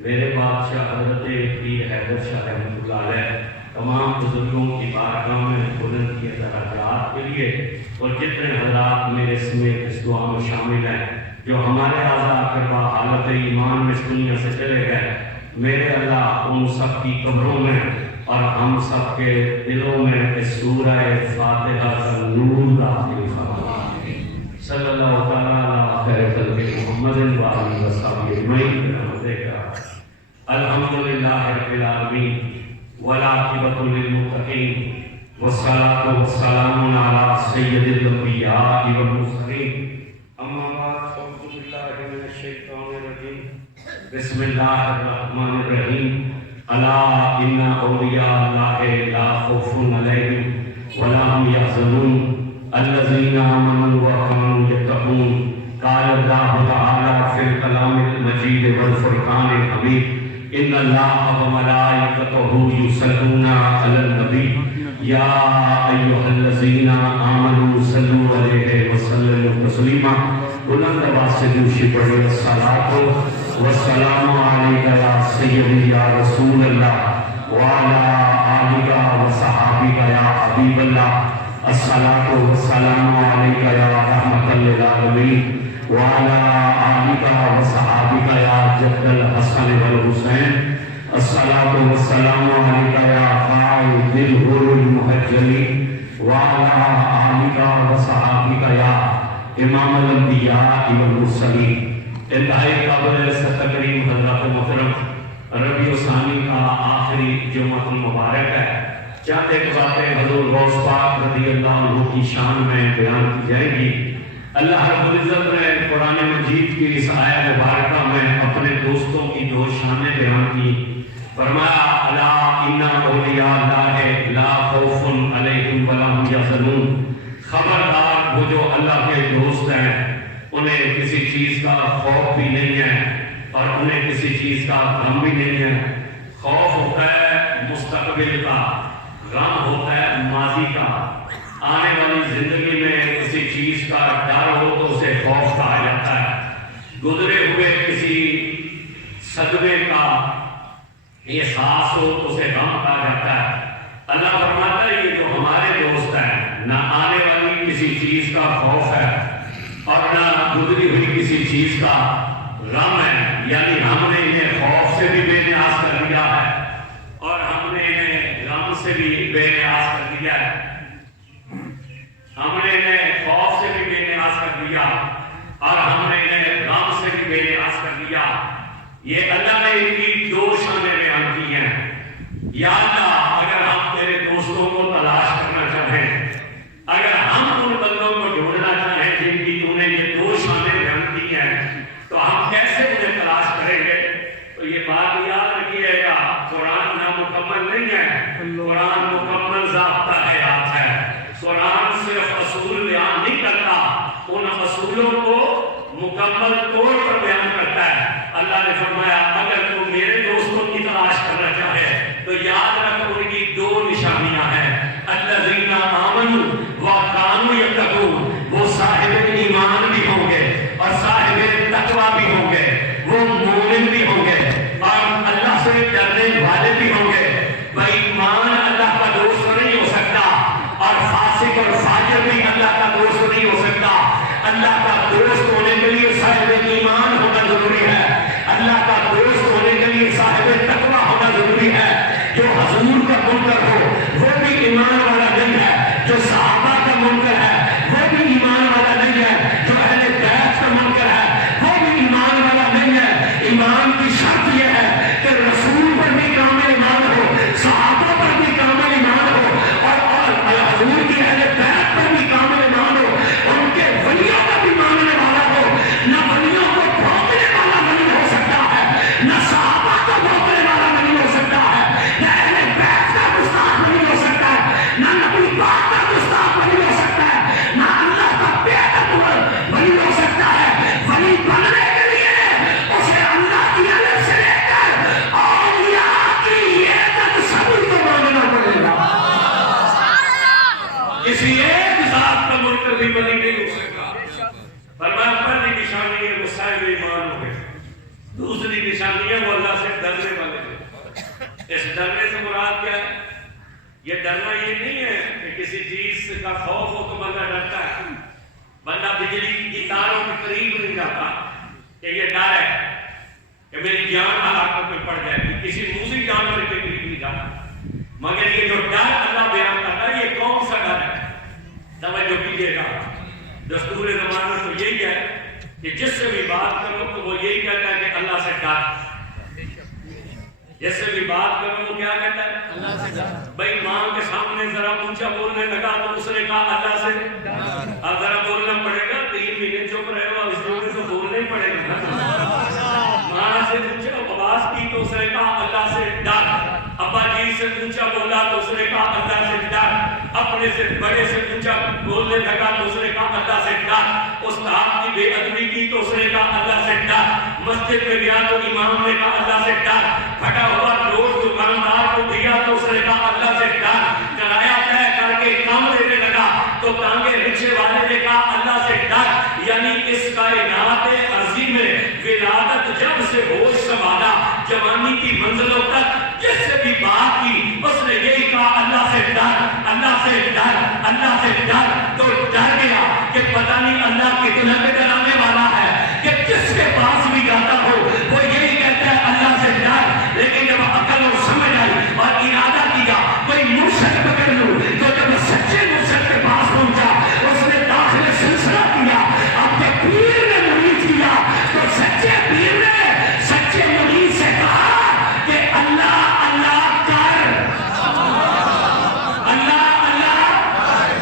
میرے بادشاہ حضرت پیر حیدر شاہ رحمۃ اللہ علیہ تمام بزرگوں کی بارگاہ میں بلند کیے درجات کے لیے، اور جتنے حضرات میرے سمیت اس دعا میں شامل ہیں جو ہمارے اعضاء کروا حالت ایمان میں اس دنیا سے چلے گئے، میرے اللہ ان سب کی قبروں میں اور ہم سب کے دلوں میں اس سورہ فاتحہ کا نور داخل فرما۔ صلی اللہ تعالیٰ علی خیر خلق محمد وآلہ وصحبہ اجمعین برحمتک۔ الحمدللہ رب العالمین والعاقبۃ للمتقین والصلاۃ والسلام علی سید الانبیاء والمرسلین، اما بعد فاعوذ باللہ من الشیطان الرجیم، بسم اللہ الرحمن الرحیم۔ الا ان اولیاء اللہ لا خوف علیہم ولا هم يحزنون الذین آمنوا وكانوا يتقون۔ قال اللہ تعالی فی الکلام المجید والفرقان الحمید، ان اللہ وملائکتہ یصلون علی النبی یا ایھا الذین آمنوا صلوا علیہ وسلموا تسلیما۔ بلند آواز سے دوشی پڑھیں، الصلاۃ والسلام علیک یا سیدی یا رسول اللہ وعلی آلک وصحابک یا حبیب اللہ۔ الصلاۃ والسلام علیک یا رحمۃ للعالمین وعلی آلک وصحابک یا جد الحسن والحسین۔ الصلاۃ والسلام علیک یا قائد الغر المحجلین وعلی آلک وصحابک یا امام الانبیاء والمرسلین۔ انتہائی قابل تکریم حضرات محترم، ربیع الثانی کا آخری جمعہ المبارک ہے۔ چند ایک باتیں حضور غوث پاک رضی اللہ عنہ کی شان میں بیان کی جائیں گی۔ اللہ رب العزت نے قرآن مجید کی اس آیت مبارکہ میں اپنے دوستوں کی دو شانیں بیان کی۔ فرمایا الا ان اولیاء اللہ لا خوف علیہم ولا هم یحزنون، خبردار وہ جو اللہ کے دوست ہیں انہیں کسی چیز کا خوف بھی نہیں ہے اور انہیں کسی چیز کا غم بھی نہیں ہے۔ خوف ہوتا ہے مستقبل کا، غم ہوتا ہے ماضی کا۔ آنے والی زندگی میں کسی چیز کا ڈر ہو تو اسے خوف کہا جاتا ہے۔ گزرے ہوئے کسی صدمے کا احساس ہو تو اسے غم کہا جاتا ہے۔ اللہ فرماتا ہے یہ جو ہمارے دوست ہیں، نہ آنے والی کسی چیز کا خوف ہے اور نہ گزری ہوئی کسی چیز کا غم ہے، یعنی ہم نے انہیں خوف سے بھی بے نیاز کر دیا ہے اور ہم نے انہیں غم سے بھی بے نیاز کر دیا ہے۔ ہم نے انہیں خوف سے بھی بے نیاز کر دیا اور ہم نے انہیں غم سے بھی بے نیاز کر دیا۔ یہ اللہ نے ان کی دو شانیں بیان کی ہیں۔ یا اللہ اگر ہم تیرے دوستوں کو تلاش کرنا چاہیں، اگر ہم ان بندوں کو ڈھونڈنا چاہیں جن کی تو نے یہ دو شانیں بیان کی ہیں، تو ہم کیسے انہیں تلاش کریں گے؟ تو یہ بات یاد رکھیے گا، قرآن نامکمل نہیں ہے، قرآن مکمل ضابطہ حیات ہے۔ قرآن صرف اصول بیان نہیں کرتا، ان اصولوں کو مکمل طور پر بیان کرتا ہے۔ اللہ نے فرمایا اگر تو میرے دوستوں کی تلاش کرنا چاہے تو یاد رکھ ان کی دو نشانیاں ہیں۔ الذین آمنوا وکانوا یتقون، وہ صاحب ایمان بھی ہوں گے اور صاحب تقوی بھی ہوں گے، وہ مومن بھی ہوں گے اور اللہ سے ڈرنے والے بھی ہوں گے۔ بھائی ایمان اللہ کا دوست نہیں ہو سکتا اور فاسق اور فاجر بھی اللہ کا دوست نہیں ہو سکتا۔ اللہ کا دوست ہونے کے لیے صاحب ایمان ہونا ضروری ہے، اللہ کا دوست ہونے کے لیے صاحب تقوی ہونا ضروری ہے۔ جو حضور کا منکر ہو وہ بھی ایمان والا نہیں ہے، جو صحابہ کا منکر ہے وہ بھی ایمان والا نہیں ہے، جو اہل بیت کا منکر ہے وہ بھی ایمان والا نہیں ہے۔ ایمان کی شرط یہ ہے کہ رسول پر بھی کامل ایمان ہو، صحابہ پر بھی کامل ایمان ہو اور حضور کی اہل بیت پر بھی کامل ایمان ہو، ان کے ولیوں کا بھی ماننے والا ہو۔ نہ ولیوں کو بھونکنے والا ولی ہو سکتا ہے، نہ صحابہ کو بھونکنے والا ولی ہو سکتا ہے، نہ اہل بیت کا گستاخ ولی ہو سکتا ہے، نہ نبی پاک کا گستاخ ولی ہو سکتا ہے، نہ اللہ کا بے ادب ولی ہو سکتا ہے۔ ولی بننے کے لیے اسے اللہ کی الگ سے لے کر اولیاء کی یہ تک سبھی کو ماننا پڑے گا۔ کسی ایک ذات کا منکر بھی ولی نہیں ہو سکتا۔ فرمایا پہلی نشانی ہے وہ صاحب ایمان ہو گئے، دوسری نشانی ہے وہ اللہ سے اس ڈرنے سے مراد کیا ہے؟ یہ ڈرنا یہ نہیں ہے کہ کسی چیز کا خوف ہو تو بندہ ڈرتا ہے. بندہ بجلی کی تاروں کے قریب نہیں جاتا کہ یہ ڈر ہے کہ میری جان ہلاکت میں پڑ جائے گی. کسی موذی جانور کے قریب نہیں جاتا. مگر یہ جو ڈر اللہ بیان کرتا ہے یہ کون سا ڈر ہے؟ توجہ کیجیے گا. دستور زمانہ تو یہی ہے کہ جس سے بھی بات کرو تو وہ یہی کہتا ہے کہ اللہ سے ڈر. جس سے بھی بات کرو وہ کیا کہتا ہے؟ اللہ سے ڈر. بھائی ماں کے سامنے ذرا اونچا بولنے لگا تو اس نے کہا اللہ سے ڈر. اب ذرا بولنا پڑے گا. 3 مہینے چپ رہے ہو اس میں تو بولنا ہی پڑے گا. ماں سے اونچا آواز کی تو اس نے کہا اللہ سے ڈر. ابا جی سے اونچا بولا تو اس نے کہا اللہ سے ڈر. اپنے سے بڑے سے اونچا بولنے لگا تو اس نے کہا اللہ سے ڈر. استاد کی بے ادبی کی تو اس نے کہا اللہ سے ڈر. مسجد میں گیا تو امام نے کہا اللہ سے ڈر. پھٹا ہوا نوٹ دکاندار کو دیا تو اس نے کہا اللہ سے ڈر. کرایہ طے کر کے کام لینے لگا تو ٹانگے رکشے والے نے کہا اللہ سے ڈر. یعنی اس کائنات عظیم میں ولادت جب سے ہوش سنبھالا جوانی کی منزلوں تک جس سے بھی بات کی اس نے یہی کہا اللہ سے ڈر, اللہ سے ڈر, اللہ سے ڈر. تو ڈر گیا کہ پتہ نہیں اللہ کتنا ڈرانے والا ہے کہ جس کے پاس بھی جاتا ہو وہ یہی کہتا ہے اللہ سے ڈر. لیکن جب عقل اور سمجھ آئی اور ارادہ کیا کوئی مرشد پکڑ لوں تو جب سچے مرشد کے پاس پہنچا اس نے داخل سلسلہ کیا. اب جب پیر نے مرید کیا تو سچے پیر نے سچے مرید سے کہا کہ اللہ اللہ کر, اللہ اللہ.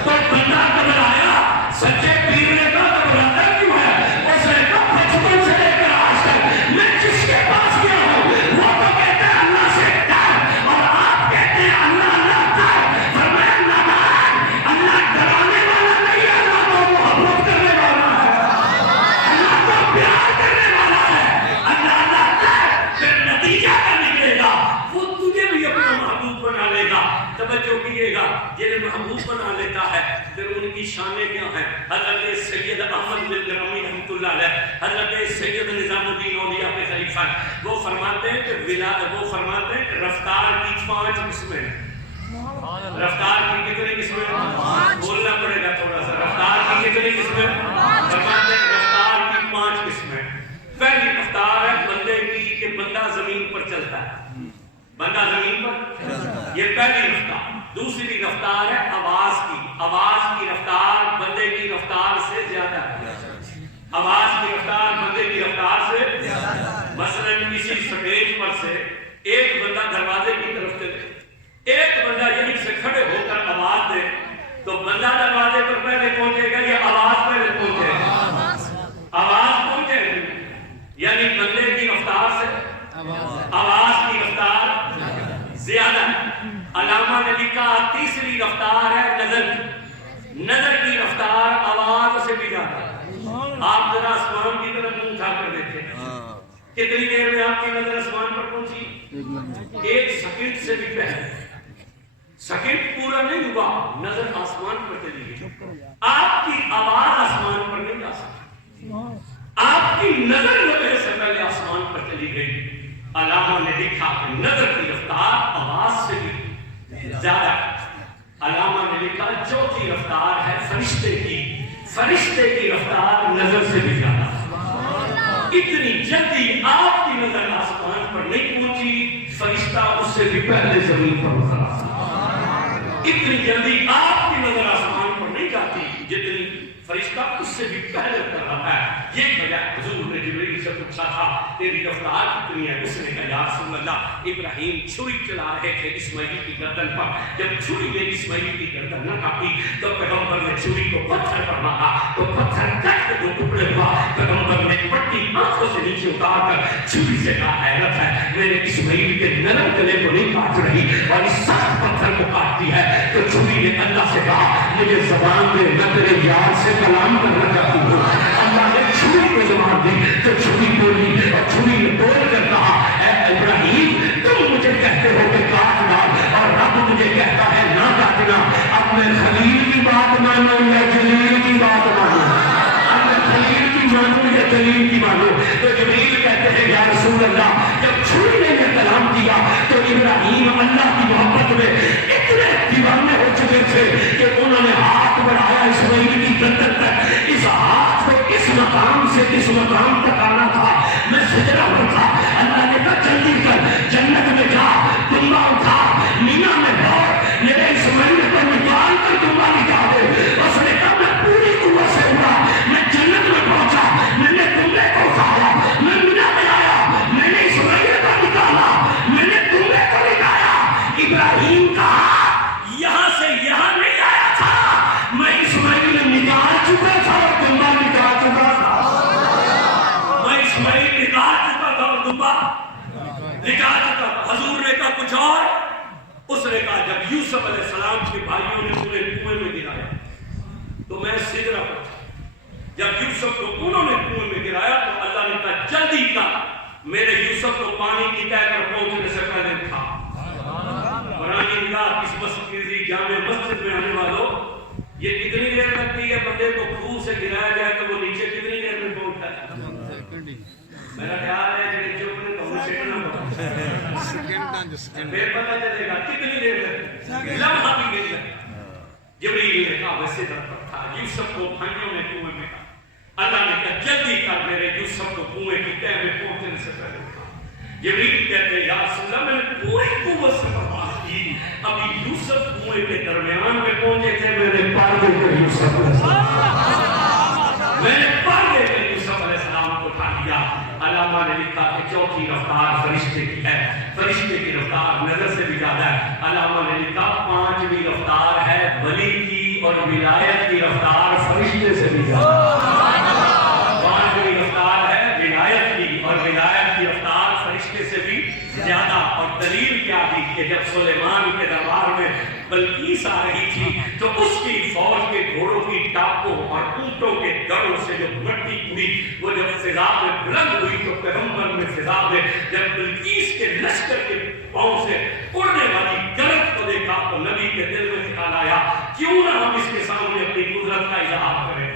تو بندہ گھبرایا. سچے پیر نے کہا گھبراتا کیوں ہے؟ اس نے کہا بچپن سے لے کر آج تک میں جس کے پاس گیا ہوں وہ تو کہتا ہے اللہ سے ڈر اور آپ کہتے ہیں اللہ اللہ کر. فرمایا نادان, اللہ ڈرانے والا نہیں ہے, اللہ کو محبت کرنے والا ہے, اللہ کو پیار کرنے والا ہے. اللہ اللہ کر. پھر نتیجہ کیا نکلے گا؟ وہ تجھے بھی اپنا محبوب بنا لے گا. توجہ کیجیے گا. جنہیں محبوب بنا لیتا ہے پھر ان کی شانیں کیا ہیں؟ حضرت سید احمد بن گرامی رحمۃ اللہ علیہ, حضرت سید نظام الدین اولیاء کے خلیفہ, وہ فرماتے ہیں کہ رفتار کی 5 قسمیں ہیں. رفتار کی کتنی قسمیں؟ بولنا پڑے گا تھوڑا سا. رفتار کی کتنی قسمیں؟ فرماتے ہیں رفتار کی 5 قسمیں. پہلی رفتار ہے بندے کی کہ بندہ زمین پر چلتا ہے, بندہ زمین پر, یہ پہلی رفتار. دوسری رفتار ہے آواز کی. آواز کی رفتار بندے کی رفتار سے زیادہ ہے. آواز کی رفتار بندے کی رفتار سے, مثلا کسی سٹیج پر سے ایک بندہ دروازے کی طرف چلے, ایک بندہ یہیں سے کھڑے ہو کر آواز دے تو بندہ دروازے پر پہلے پہنچے گا یا آواز پہلے پہنچے گا؟ آواز پہنچے گی. یعنی بندے کی رفتار سے آواز کی رفتار زیادہ ہے. علامہ نے لکھا تیسری رفتار ہے نظر کی. نظر کی رفتار آواز سے بھی زیادہ ہے. آپ ذرا آسمان کی طرف منہ اٹھا کر دیکھیں, کتنی دیر میں آپ کی نظر آسمان پر پہنچی؟ 1 سیکنڈ سے بھی پہلے. سیکنڈ پورا نہیں ہوا نظر آسمان پر چلی گئی. آپ کی آواز آسمان پر نہیں جا سکتی, آپ کی نظر نظر سے پہلے آسمان پر چلی گئی. علامہ نے لکھا کہ نظر کی رفتار آواز سے بھی زیادہ. علامہ نے لکھا چوتھی رفتار ہے فرشتے کی. فرشتے کی رفتار نظر سے بھی زیادہ. اتنی جلدی آپ کی نظر آسمان پر نہیں پہنچی, فرشتہ اس سے بھی پہلے زمین پر اترا. اتنی جلدی آپ کی نظر آسمان پر نہیں جاتی جتنی فرشتہ اس سے بھی پہلے اتر رہا ہے. یہ وجہ حضور نے جبریل سے پوچھا تھا تیری رفتار کتنی ہے؟ اس نے کہا یا رسول اللہ ابراہیم چھری چلا رہے تھے اسماعیل کی گردن پر, جب چھری نے اسماعیل کی گردن نہ کاٹی تو پیغمبر نے چھری کو پتھر پر مارا تو پتھر کٹ کے 2 ٹکڑے ہوا. پیغمبر نے پٹی آنکھوں سے نیچے اتار کر چھری سے کہا حیرت ہے میرے اسماعیل کے نرم گلے کو نہیں کاٹ رہی اور اس سخت پتھر کو کاٹتی ہے. تو چھری نے اللہ سے کہا مجھے زبان دے, میں تیرے یار سے کلام کرنا چاہتی ہوں. اللہ نے چھری کو زبان دی تو چھری بولی اور چھری نے توڑ کر کہا اے ابراہیم تم مجھے کہتے ہو کہ کاٹ ڈال اور رب مجھے کہتا ہے نہ کاٹنا. اب میں خلیل کی بات مانوں یا جلیل کی بات مانوں؟ اب میں خلیل کی مانوں یا جلیل کی مانوں؟ تو جبریل کہتے ہیں یا رسول اللہ جب چھری نے یہ کلام کیا تو ابراہیم نکاح چکا. حضور نے کہا کچھ اور. اس نے کہا جب یوسف علیہ السلام کے بھائیوں نے انہیں کنویں میں گرایا تو میں سدرہ پر تھا. جب یوسف کو انہوں نے کنویں میں گرایا تو اللہ نے کہا جلدی کر میرے یوسف کو پانی کی تہہ پر پہنچنے سے پہلے تھا. قرآن کی نگاہ اس مسجد جامع مسجد میں آنے والوں یہ کتنی دیر لگتی ہے بندے کو خوہ سے گرایا جائے تو وہ نیچے کتنی دیر میں پہنچتا ہے؟ میرا خیال ہے کہ نیچے اپنے تو سیکنڈ پھر پتہ چلے گا کتنی دیر لگتی. لمحہ بھی نہیں لگتا. جبریل نے کہا ویسے درپت تھا. یوسف کو بھائیوں نے کنویں میں کہا. اللہ نے کہا جلدی کر میرے یوسف کو کنویں کی تہہ میں پہنچنے سے پہلے تھا. جبریل کہتے ہیں یا رسول اللہ میں نے پوری قوت سے پرواز کی. ابھی یوسف کنویں کے درمیان میں پہنچے تھے میں نے پردے پہ یوسف علیہ السلام میں نے پردے پہ یوسف علیہ السلام کو اٹھا لیا. علامہ نے لکھا کہ چوتھی رفتار فرشتے کی ہے. فرشتے کی رفتار نظر سے بھی زیادہ ہے. علامہ نے لکھا پانچویں رفتار ہے ولی کی اور ولایت کی رفتار فرشتے سے بھی زیادہ. پانچویں رفتار ہے ولایت کی اور ولایت کی رفتار فرشتے سے بھی زیادہ. اور دلیل کیا دی کہ جب سلیمان کے دربار میں بلقیس آ رہی تھی تو اس کی فوج کے گھوڑوں کی ٹاپوں اور اونٹوں کے گڑوں سے جو مٹی اڑی وہ جب فضا میں بلند ہوئی تو پیغمبر میں فضا میں جب بلقیس کے لشکر کے پاؤں سے اڑنے والی گرد کو دیکھا تو نبی کے دل میں خیال آیا کیوں نہ ہم اس کے سامنے اپنی قدرت کا اظہار کریں.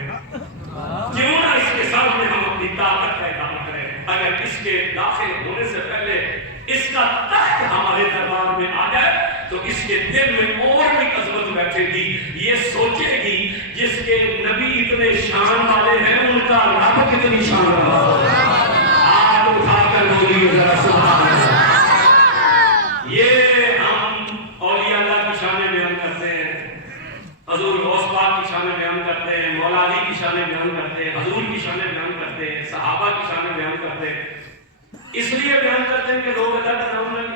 کیوں نہ اس کے سامنے ہم اپنی طاقت کا اظہار کریں. اگر اس کے داخل ہونے سے پہلے اس کا تخت ہمارے دربار میں آ جائے تو اس کے دل میں اور بھی عظمت بیٹھے گی. یہ سوچے گی جس کے نبی اتنے شان والے ہیں ان کا رب کتنی شان والا ہے. آج اٹھا کر بولیے ذرا سبحان اللہ. یہ ہم اولیاء اللہ کی شانیں بیان کرتے ہیں, حضور غوث پاک کی شانیں بیان کرتے ہیں, مولا علی کی شانیں بیان کرتے ہیں, حضور کی شانیں بیان کرتے ہیں, صحابہ کی شانیں بیان کرتے ہیں. اس لیے بیان کرتے ہیں کہ لوگ اللہ کا نام لیں.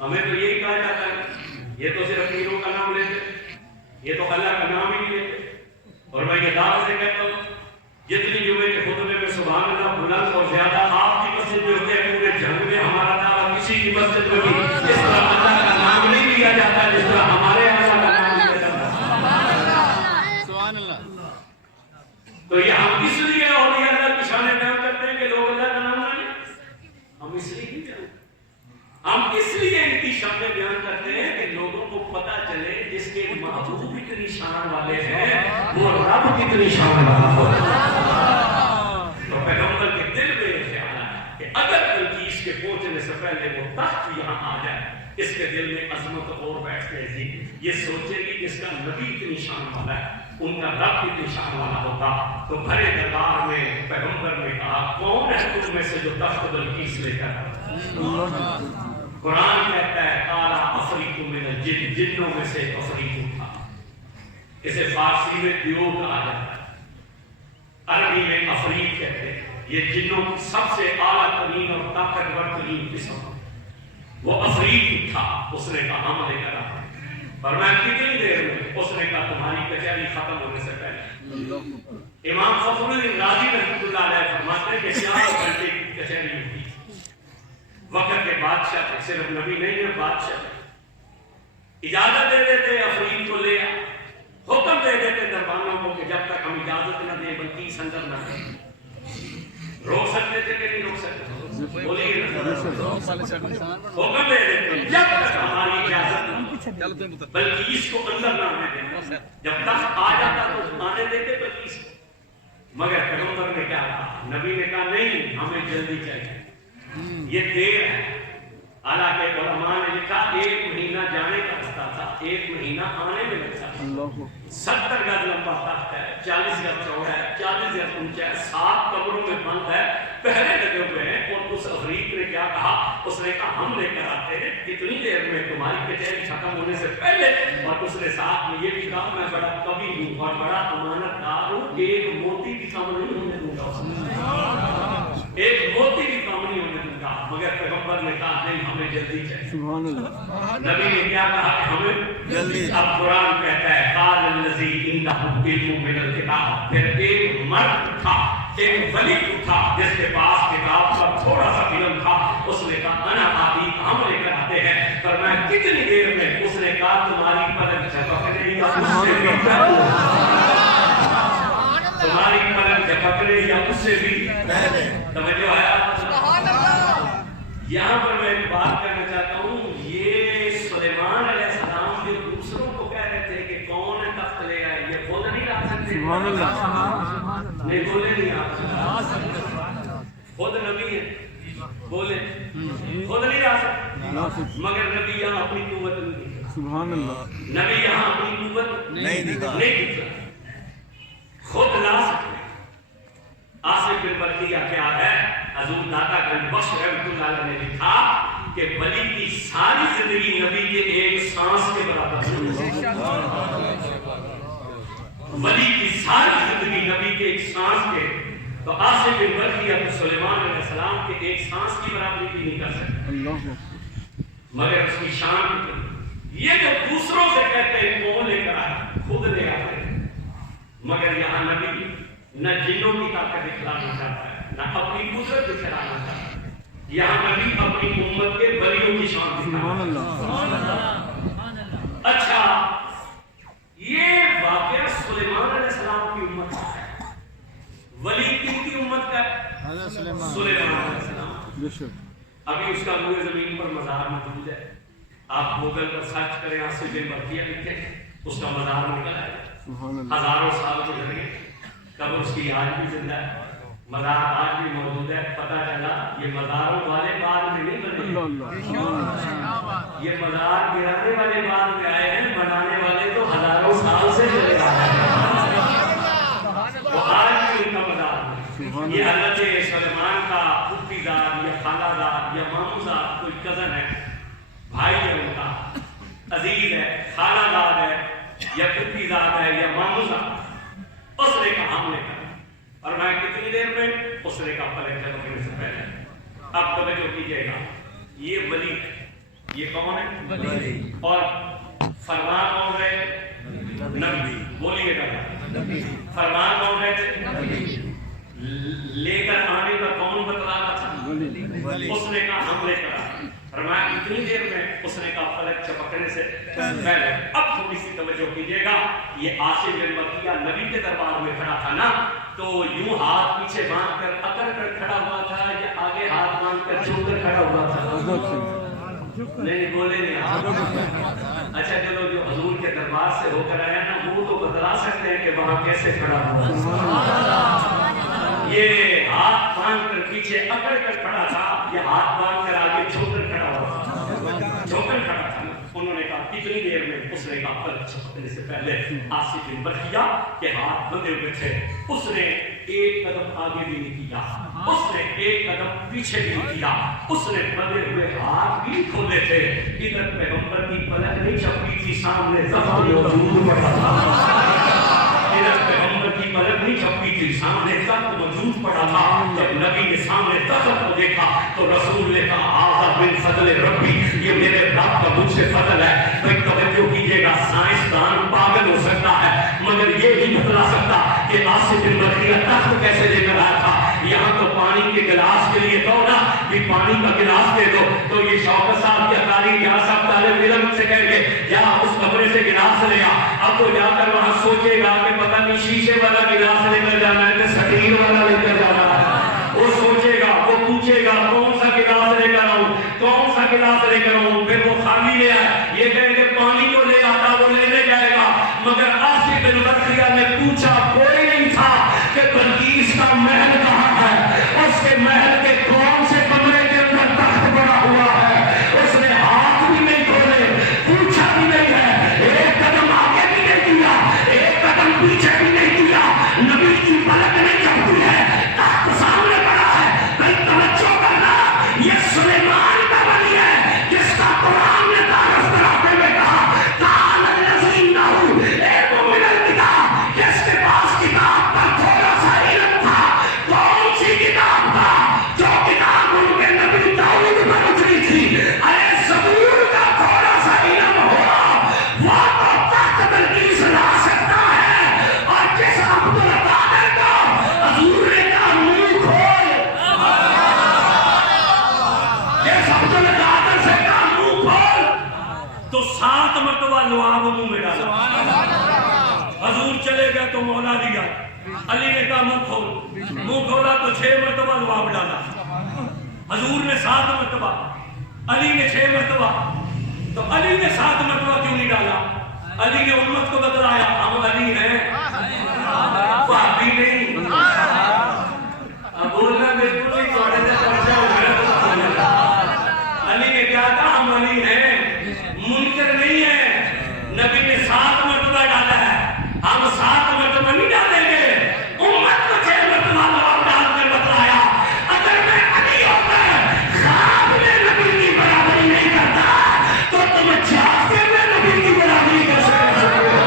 ہمیں تو یہی کہا جاتا ہے یہ تو صرف پیروں کا نام لیتے, یہ تو اللہ کا نام ہی نہیں لیتے. اور میں یہ دعوت سے کہتا ہوں جتنی جمعے کے خطبے میں سبحان اللہ بلند اور زیادہ آپ کی مسجد میں ہوتے ہیں پورے جنگ میں ہمارا دعویٰ کسی کی مسجد میں بھی اس طرح اللہ کا نام نہیں لیا جاتا جس طرح ہمارے اللہ کا نام لیا جاتا ہے. سبحان اللہ. تو یہ ہم اس لیے اولیاء اللہ کی شانیں بیان کرتے ہیں کہ لوگ اللہ کا نام نہ لیں. ہم اس لیے نہیں بیان, ہم اس لیے ان کی شانیں بیان کرتے ہیں کہ لوگوں کو پتہ چلے جس کے محبوب اتنی شان والے ہیں وہ رب کتنی شان والا ہے. تو پیغمبر کے دل میں یہ خیال ہے کہ اگر بلقیس کے پہنچنے سے پہلے وہ تخت یہاں آ جائے اس کے دل میں عظمت اور بیٹھ جائے گی. یہ سوچے گی کہ اس کا نبی اتنی شان والا ہے, ان کا رب اتنی شان والا ہوتا. تو بھرے دربار میں پیغمبر نے کہا کون ہے تم میں سے جو تخت بلقیس لے کر. قرآن کہتا ہے قالا افریق من الجن, جنوں میں سے افریق تھا. اسے فارسی میں دیو کہا جاتا ہے, عربی میں افریق کہتے ہیں. یہ جنوں کی سب سے اعلیٰ ترین اور طاقتور ترین قسم وہ افریق تھا. اس نے کہا ہم لے کر آتے ہیں. اور میں کتنی دیر میں, اس نے کہا تمہاری کچہری ختم ہونے سے پہلے. امام فخر الدین رازی رحمۃ اللہ علیہ فرماتے ہیں کہ 4 گھنٹے کی کچہری ہوتی ہے. وقت کے بادشاہ تھے, صرف نبی نہیں ہے بادشاہ تھے. اجازت دے دیتے افریق کو لے, حکم دے دیتے دربانوں کو کہ جب تک ہم اجازت نہ دیں بلقیس اندر نہ کریں. روک سکتے تھے کہ نہیں روک سکتے؟ بولیے حکم دے دیتے جب تک ہماری اجازت نہ, بلقیس کو اندر نہ آنے دیں. جب تک آ جاتا تو آنے دیتے بلقیس. مگر پیغمبر نے کیا کہا, نبی نے کہا نہیں ہمیں جلدی چاہیے, یہ دیر ہے. حالانکہ علماء نے لکھا 1 مہینہ جانے کا رستہ تھا, 1 مہینہ آنے میں لگتا تھا. 70 گز لمبا تخت ہے, 40 گز چوڑا ہے, 40 گز اونچا ہے, 7 قبروں میں بند ہے, پہرے لگے ہوئے ہیں. اور اس افریق نے کیا کہا, اس نے کہا ہم لے کر آتے ہیں کتنی دیر میں تمہاری کچہری ختم ہونے سے پہلے. اور اس نے ساتھ میں یہ بھی کہا میں بڑا کبھی ہوں اور بڑا امانت دار ہوں, ایک موتی بھی کم نہیں ہونے دوں گا, ایک موتی بھی کم نہیں ہونے دوں گا. مگر پیغمبر نے کہا نہیں ہمیں جلدی چاہیے. سبحان اللہ. نبی نے کیا کہا کہ ہمیں جلدی. اب قرآن کہتا ہے قال الذی عنده علم من الکتاب, پھر ایک مرد تھا, ایک ولی تھا جس کے پاس کتاب کا سے بھی توجہ ہے یہاں پر میں ایک بات کرنا چاہتا ہوں. یہ سلیمان علیہ السلام جو دوسروں کو کہہ رہے تھے کہ کون تخت لے آئے, یہ خود نہیں لا سکتے. نہیں بولے نہیں آپ خود نبی ہے, بولے خود نہیں لا سکتے, مگر نبی یہاں اپنی قوت نہیں دکھا. سبحان اللہ. نبی یہاں اپنی قوت نہیں دکھا, خود لا سکتے. آصف بن برقیہ کیا ہے, حضور داتا گنج بخش رحمۃ اللہ علیہ نے لکھا کہ ولی کی ساری زندگی نبی کے ایک سانس کے برابر ہے. ولی کی ساری زندگی نبی کے ایک سانس کے, تو آصف بن برقیہ تو سلیمان علیہ السلام کے ایک سانس کی برابری بھی نہیں کر سکتے, مگر اس کی شان. یہ جو دوسروں سے کہتے ہیں کون لے کر آیا, خود لے آتے ہیں. مگر یہاں نبی نہ جنوں کی طاقت دکھلانا چاہتا ہے, نہ اپنی قدرت دکھلانا چاہتا ہے. یہاں نبی اپنی امت کے ولیوں کی شان دکھاتا ہے. اچھا, یہ واقعہ سلیمان علیہ السلام کی امت کا ہے. ولی کن کی امت کا ہے؟ سلیمان علیہ السلام. ابھی اس کا روئے زمین پر مزار موجود ہے. آپ گوگل پر سرچ کریں, آصف بن برقیہ لکھیں, اس کا مزار نکل آئے. ہزاروں سال گزر گئے, قبر اس کی آج بھی زندہ ہے, مزار آج بھی موجود ہے. پتہ چلا یہ مزاروں والے بعد میں نہیں بنے, یہ مزار گرانے والے بعد میں آئے ہیں, بنانے والے تو ہزاروں سال سے چلے آ رہے ہیں. تو آج بھی ان کا مزار ہے. یہ حضرت سلیمان کا پھوپھی زاد یا خالہ زاد یا ماموں زاد کوئی کزن ہے, بھائی ہے ان کا, عزیز ہے, خالہ زاد ہے یا پھوپھی زاد ہے یا ماموں زاد. اس نے کہا ہم نے کہا, اور میں کتنی دیر میں, اس نے کہا پلک جھپکنے سے پہلے. اب توجہ کیجیے گا, یہ ولی ہے. یہ کون ہے؟ ولی. اور فرمان کون رہے؟ نبی. بولیے گا فرمان کون رہے تھے؟ نبی. لے کر آنے کا کون بتلانا تھا؟ ولی. اس نے کہا ہم لے کر آئے. فرمایا اتنی دیر میں, اس نے کہا فلک چمکنے سے پہلے. اب تھوڑی سی توجہ کیجیے گا, یہ آصف بن برقیہ نبی کے دربار میں کھڑا تھا نا, تو یوں ہاتھ پیچھے باندھ کر اکڑ کر کھڑا ہوا تھا یا آگے ہاتھ باندھ کر جھک کر کھڑا ہوا تھا؟ نہیں بولے نہیں. اچھا چلو, جو حضور کے دربار سے ہو کر آیا نا, وہ تو بتلا سکتے ہیں کہ وہاں کیسے کھڑا ہوا. یہ ہاتھ باندھ کر پیچھے اکڑ کر کھڑا تھا یا ہاتھ باندھ کر آگے جھک کر کھڑا ہوا تھا؟ جھک کر کھڑا تھا. انہوں نے کہا کتنی دیر میں, اس نے کہا پلک جھپکنے سے پہلے. آصف بن برقیہ کے ہاتھ بندھے ہوئے تھے, اس نے ایک قدم آگے بھی نہیں کیا, اس نے ایک قدم پیچھے بھی نہیں کیا, اس نے بندھے ہوئے ہاتھ بھی کھولے تھے. ادھر پیغمبر کی پلک نہیں جھپکی تھی, سامنے زخم موجود پڑا تھا. ادھر پیغمبر کی پلک نہیں جھپکی تھی, سامنے زخم موجود پڑا تھا. جب نبی نے سامنے زخم کو دیکھا تو رسول نے کہا آذا من فضل ربی, یہ میرے رب کا مجھ سے فضل ہے. بھائی توجہ کیجیے گا, سائنسدان پاگل ہو سکتا ہے مگر یہ نہیں بتلا سکتا کہ آصف بن برقیہ تخت کیسے لے کر آیا تھا. یہاں تو پانی کے گلاس کے لیے کہو نا کہ پانی کا گلاس دے دو, تو یہ شوکت صاحب یا قاری یا صاحب طالب علم سے کہیں گے یا اس کمرے سے گلاس لے آ. اب وہ جا کر وہاں سوچے گا کہ پتہ نہیں شیشے والا گلاس لے کر جانا ہے کہ سٹیل والا لے کر جانا ہے. وہ سوچے گا, وہ پوچھے گا کون سا گلاس لے کر آؤں, کون سا گلاس لے کر آؤں. پھر وہ خالی لے آئے, یہ کہیں کہ پانی کو لے آتا, وہ لینے جائے گا. مگر آصف بن برقیہ نے پوچھا, کوئی نہیں تھا کہ بلقیس کا محل کہاں ہے, اس کے محل کے کون سے کمرے کے اندر تخت بنا ہوا ہے. اس نے ہاتھ بھی نہیں کھولے, پوچھا بھی نہیں ہے, ایک قدم آگے بھی نہیں کیا, ایک قدم پیچھے بھی نہیں کیا. نبی کی پلک نہیں جھپکی ہے, تخت سامنے پڑا ہے. بھائی توجہ کرنا, یہ سلیمان کا ولی ہے جس کا قرآن نے تعارف کراتے ہوئے کہا قال الذی عنده علم من الکتاب, جس کے پاس کتاب کا تھوڑا سا علم تھا. کون سی کتاب تھا؟ جو کتاب ان کے نبی داؤد پر اتری تھی. ارے زبور کا تھوڑا سا علم ہو, وہ تو تخت بلقیس لا سکتا ہے. اور جس عبد القادر کو حضور نے کہا منہ کھول, جس عبد القادر سے کہا منہ کھول, تو 7 مرتبہ لعاب منہ میں ڈالا. حضور چلے گئے تو مولا دیا, علی نے کہا منہ کھول، منہ کھولا تو 6 مرتبہ لعاب ڈالا، حضور نے 7 مرتبہ، علی نے 6 مرتبہ، تو علی نے 7 مرتبہ کیوں نہیں ڈالا؟ علی نے امت کو بتلایا ہم علی ہیں، بھابی نہیں، اب بولنا بالکل نہیں تھوڑے سے پرچہ ہو گیا۔ علی نے کیا کہا؟ ہم علی ہیں، منکر نہیں ہے، نبی نے 7 مرتبہ ڈالا ہے، ہم 7 مرتبہ نہیں ڈالیں گے، امت کو 6 مرتبہ لعاب ڈال کر بتلایا اگر میں علی ہوتا خواب میں نبی کی برابری نہیں کرتا تو تم جاگتے میں نبی کی برابری کر سکتے ہو۔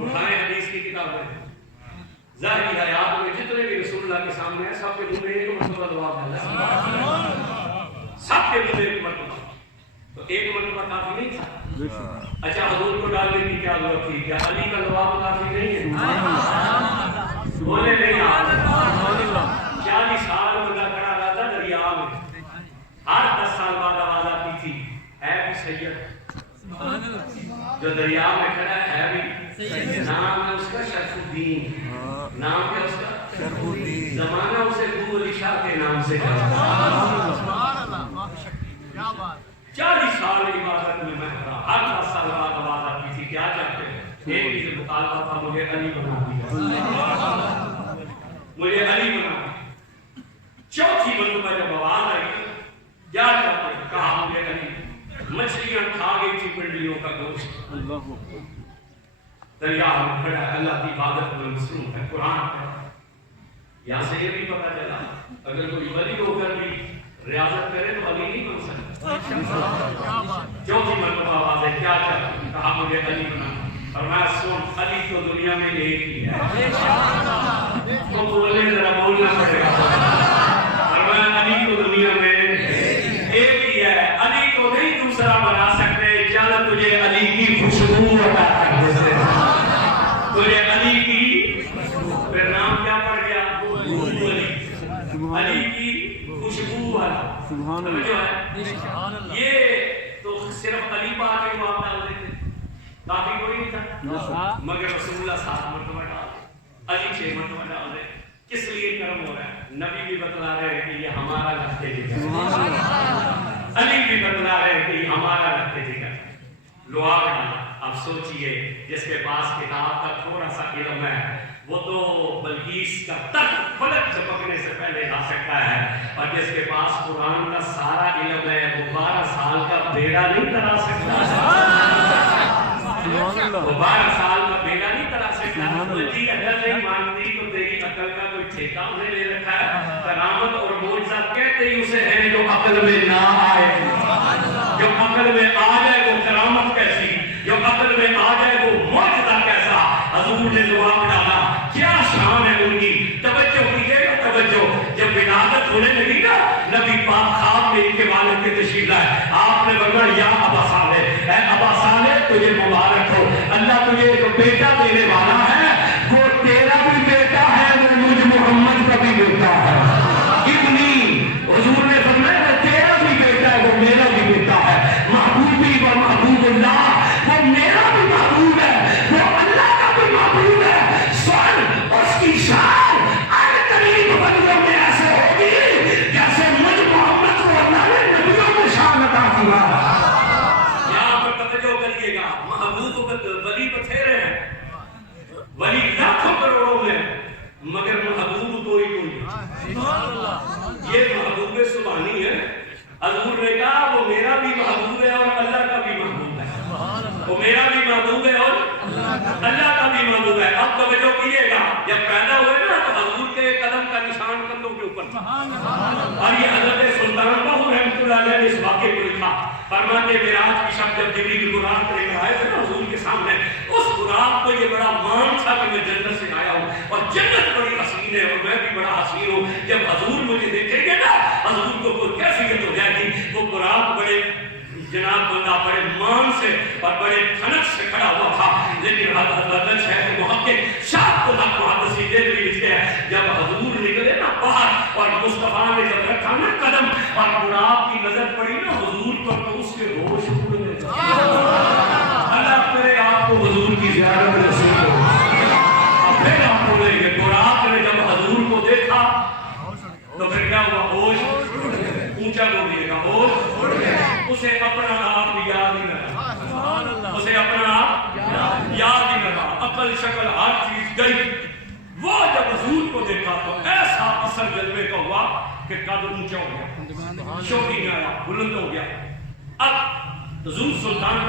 اٹھائیں حدیث کی کتاب ہے، ظاہری حیات میں جتنے بھی رسول اللہ کے سامنے ہیں سب کے منہ میں ایک مرتبہ لعاب ڈالا، سب کے منہ میں ایک مرتبہ، تو ایک مرتبہ کافی نہیں تھا؟ اچھا حضور کو ڈالنے کی کیا ضرورت تھی؟ کیا علی کا لعاب کافی نہیں ہے؟ بولے نہیں آپ 40 سال بندہ کھڑا رہا تھا دریا میں، ہر 10 سال بعد آواز آتی تھی ہے بھی سید، جو دریا میں کھڑا ہے بھی نام ہے اس کا شرف الدین، نام کیا اس کا؟ شرف الدین، زمانہ اسے ابو علی شاہ کے نام سے کہا۔ 40 سال عبادت میں کھڑا، ہر 10 سال بعد آواز آتی تھی کیا چاہتے ہیں؟ ایک ہی سے مطالبہ تھا مجھے علی بنا دیا، مجھے علی بنا دیا۔ چوتھی مرتبہ جب آواز آئی کیا چاہتے ہیں؟ کہا مجھے علی۔ مچھلیاں کھا گئی تھی پنڈلیوں کا گوشت، دریا میں کھڑا ہے، اللہ کی عبادت میں مصروف ہے، قرآن پڑھا۔ یہاں سے یہ بھی پتا چلا اگر کوئی ولی ہو کر بھی ریاضت کرے تو ولی نہیں بن سکتا۔ چوتھی مرتبہ آواز ہے کیا چاہتے ہیں؟ کہا مجھے علی بنا، اور میں سن علی تو دنیا میں ایک ہی ہے، تو بولنے ذرا بولنا پڑے گا، اور میں علی کو دنیا میں ایک ہی ہے، علی کو نہیں دوسرا بنا سکتے، چل تجھے علی کی خوشبو عطا کر دیتے ہیں، تجھے علی کی، پھر نام کیا پڑ گیا؟ علی کی خوشبو والا، سمجھو ہے؟ یہ تو صرف علی پاک کے جواب ڈال دیتے، کافی کوئی نہیں تھا، مگر رسول اللہ 7 مرتبہ ڈال، علی 6 مرتبہ ڈال دے۔ کس لیے کرم ہو رہا ہے؟ نبی بھی بتلا رہے ہیں کہ یہ ہمارا لگتے جگہ، علی بھی بتلا رہے ہیں کہ یہ ہمارا لگتے جگہ۔ لعاب ڈالا، اب سوچئے جس کے پاس کتاب کا تھوڑا سا علم ہے وہ تو بلقیس کا تخت فلک چپکنے سے پہلے لا سکتا ہے، اور جس کے پاس قرآن کا سارا علم ہے وہ 12 سال کا بیڑا نہیں ترا سکتا، وہ 12 سال کا بیڑا نہیں ترا سکتا۔ جی عقل نہیں مانتی تو تیری عقل کا کوئی ٹھیکہ انہیں لے رکھا ہے۔ کرامت اور معجزہ کہتے ہی اسے ہیں جو عقل میں نہ آئے، جو عقل میں آ جائے وہ کرامت کیسی، جو عقل میں آ جائے وہ معجزہ کیسا۔ حضور نے لعاب ڈالا، کیا شان ہے ان کی، توجہ کیجئے گا، توجہ۔ جب ولادت ہونے لگی نا نبی پاک خواب میں ان کے والد کے تشریف لائے، آپ نے فرمایا یا ابا صالح، اے ابا صالح تجھے مبارک ہو، اللہ تجھے جو بیٹا دینے والا ہے وہ تیرا بھی بیٹا ہے، وہ مجھ محمد کا بھی بیٹا ہے۔ ابنی، حضور نے فرمایا وہ تیرا بھی بیٹا ہے، وہ میرا بھی بیٹا ہے، محبوبی و محبوب اللہ، وہ میرا بھی محبوب ہے، وہ اللہ کا بھی محبوب ہے۔ سن اس کی شان قریب بندوں میں ایسے ہوگی جیسے مجھ محمد کو اللہ نے نبیوں میں شان عطا کیا۔ یہاں پر توجہ کریے گا، محبوب ولی بتھیرے ہیں، ولی لاکھوں کروڑوں میں، مگر محبوب کوئی کوئی۔ یہ محبوب سبحانی ہے، حضور نے کہا وہ میرا بھی محبوب ہے اور اللہ کا بھی محبوب ہے، وہ میرا بھی محبوب ہے اور اللہ کا بھی محبوب ہے۔ اب توجہ کیجئے گا، جب پیدا ہوئے نا تو حضور کے قدم کا نشان کندھوں کے اوپر تھا، اور یہ حضرت سلطان باہو رحمۃ اللہ علیہ نے اس واقعے کو لکھا فرماتے معراج کی شب جب جبریل براق لے کر آئے تھے نا حضور کے سامنے، اس براق کو یہ بڑا مان تھا کہ میں جنت سے آیا ہوں اور جنت بڑی حسین ہے اور میں بھی بڑا حسین ہوں. جب حضور مجھے دیکھیں گے نا، حضور کو کوئی کیفیت ہو جائے گی. وہ براق بڑے جناب بندہ بڑے مان سے اور بڑے ٹھنک سے کھڑا ہوا تھا. لیکن حضرت شیخ محقق شاہ اللہ محدثی دہلوی لکھتے ہیں جب حضور نکلے نا باہر اور مصطفیٰ نے جب رکھا نا قدم اور براق کی نظر پڑی نا حضور پر تو اس کے ہوش اڑ گئے. اللہ کرے آپ کو حضور کی زیارت نصیب ہو. پھر آپ بولیں گے براق نے جب حضور کو دیکھا تو پھر کیا ہوا؟ ہوش اونچا بولیے گا، ہوش. اسے اپنا آپ یاد ہی نہ رہا، اسے اپنا آپ یاد ہی نہ رہا، عقل شکل ہر چیز گئی. وہ جب حضور کو دیکھا تو ایسا اثر جلوے کا ہوا کہ قد اونچا ہو گیا، شوقی میں آیا، بلند ہو گیا. اب حضور سلطان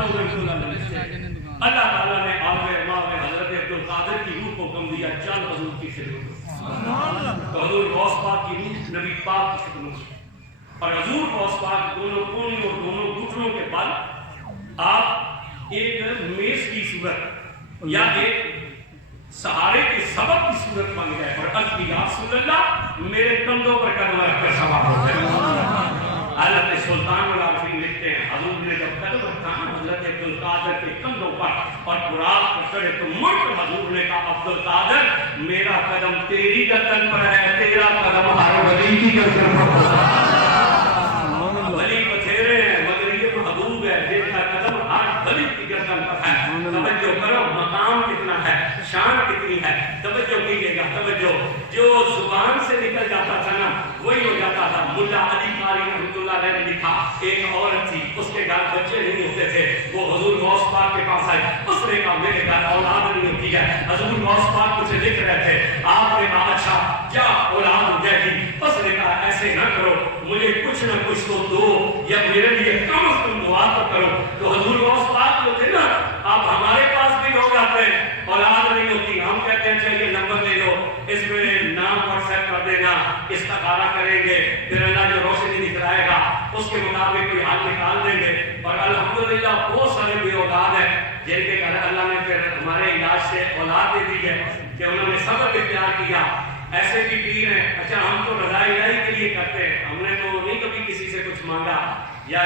اللہ تعالیٰ نے عالم امام حضرت عبدالقادر کی روح کو حکم دیا چل حضور کی خدمت. تو حضور غوث پاک کی روح نبی پاک کی خدمت اور حضور غوث پاک دونوں کونوں اور دونوں گھٹنوں کے بل آپ ایک میز کی صورت یا ایک سہارے کے سبب کی صورت بن گئے اور عرض کی یا رسول اللہ میرے کندھوں پر قدم رکھ کر سوار ہو گئے. حضرت سلطان العارفین لکھتے ہیں حضور نے جب قدم رکھا حضرت عبدالقادر کے کندھوں پر اور براق پر چڑھے تو مڑ کر حضور نے کہا عبدالقادر میرا قدم تیری گردن پر ہے، تیرا قدم ہر ولی کی گردن پر ہے. ولی بتھیرے ہیں مگر یہ محبوب ہے جن کا قدم ہر ولی کی گردن پر ہے. توجہ کرو مقام کتنا ہے، شان کتنی ہے. توجہ کیجیے گا، توجہ. جو زبان سے نکل جاتا تھا نا وہی ہو جاتا تھا. ملا علی قاری رحمۃ اللہ علیہ نے لکھا ایک عورت تھی اس کے گھر بچے نہیں ہوتے تھے، وہ حضور غوث پاک کے پاس آئی. اس نے کہا میرے گھر اولاد نہیں ہوتی ہے. حضور غوث پاک مجھے لکھ رہے تھے، آپ نے کہا اچھا کیا اولاد ہو جائے گی. اس نے کہا ایسے نہ کرو، مجھے کچھ نہ کچھ تو دو یا میرے لیے کم از کم دعا تو کرو. تو حضور غوث پاک جو تھے نا آپ ہمارے پاس بھی لوگ آتے ہیں اولاد نہیں ہوتی، ہم کہتے ہیں چلیے نمبر لے لو، اس میں نام واٹس ایپ کر دینا، استخارہ کریں گے، پھر اللہ جو روشنی دکھلائے گا اس کے مطابق کوئی حل نکال دیں گے. اور الحمدللہ بہت سارے بے اولاد ہیں جن کے گھر اللہ نے پھر ہمارے علاج سے اولاد دے دی ہے کہ انہوں نے سبق اختیار کیا. ایسے بھی پیر ہیں اچھا ہم تو رضا الہی کے لیے کرتے ہیں، ہم نے تو نہیں کبھی کسی سے کچھ مانگا یا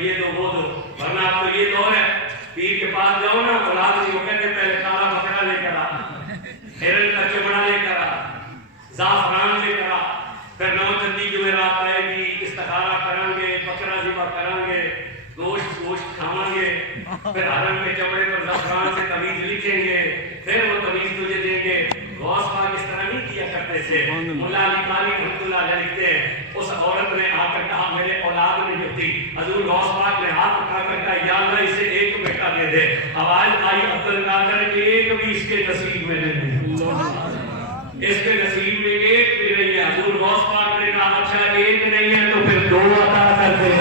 یہ دو وہ دو. ورنہ اب تو یہ دور ہے پیر کے پاس جاؤ نا اولاد نہیں ہو کہتے پہلے کالا بکرا لے کر آ، ہرن کا چمڑا لے کر آ، زعفران لے کر آ، پھر نو چندی جمعرات آئے گی استخارہ کریں گے، بکرا ذبح کریں گے، گوشت کھاؤں گے، پھر ہرن کے چمڑے پر زعفران سے تمیز لکھیں گے، پھر وہ تمیز تجھے دیں گے. غوث پاک اس طرح نہیں کیا کرتے تھے. مولا علی قاری رحمۃ اللہ علیہ لکھتے ہیں اس عورت نے آ کر کہا میرے اولاد نہیں ہوتی. حضور غوث پاک نے ہاتھ اٹھا کر کہا یا اللہ اسے ایک بیٹا دے دے. آواز آئی عبدالقادر ایک بھی اس کے نصیب میں نہیں، اس کے نصیب میں ایک بھی نہیں ہے. حضور غوث پاک نے کہا اچھا ایک نہیں ہے تو پھر دو عطا کر دے.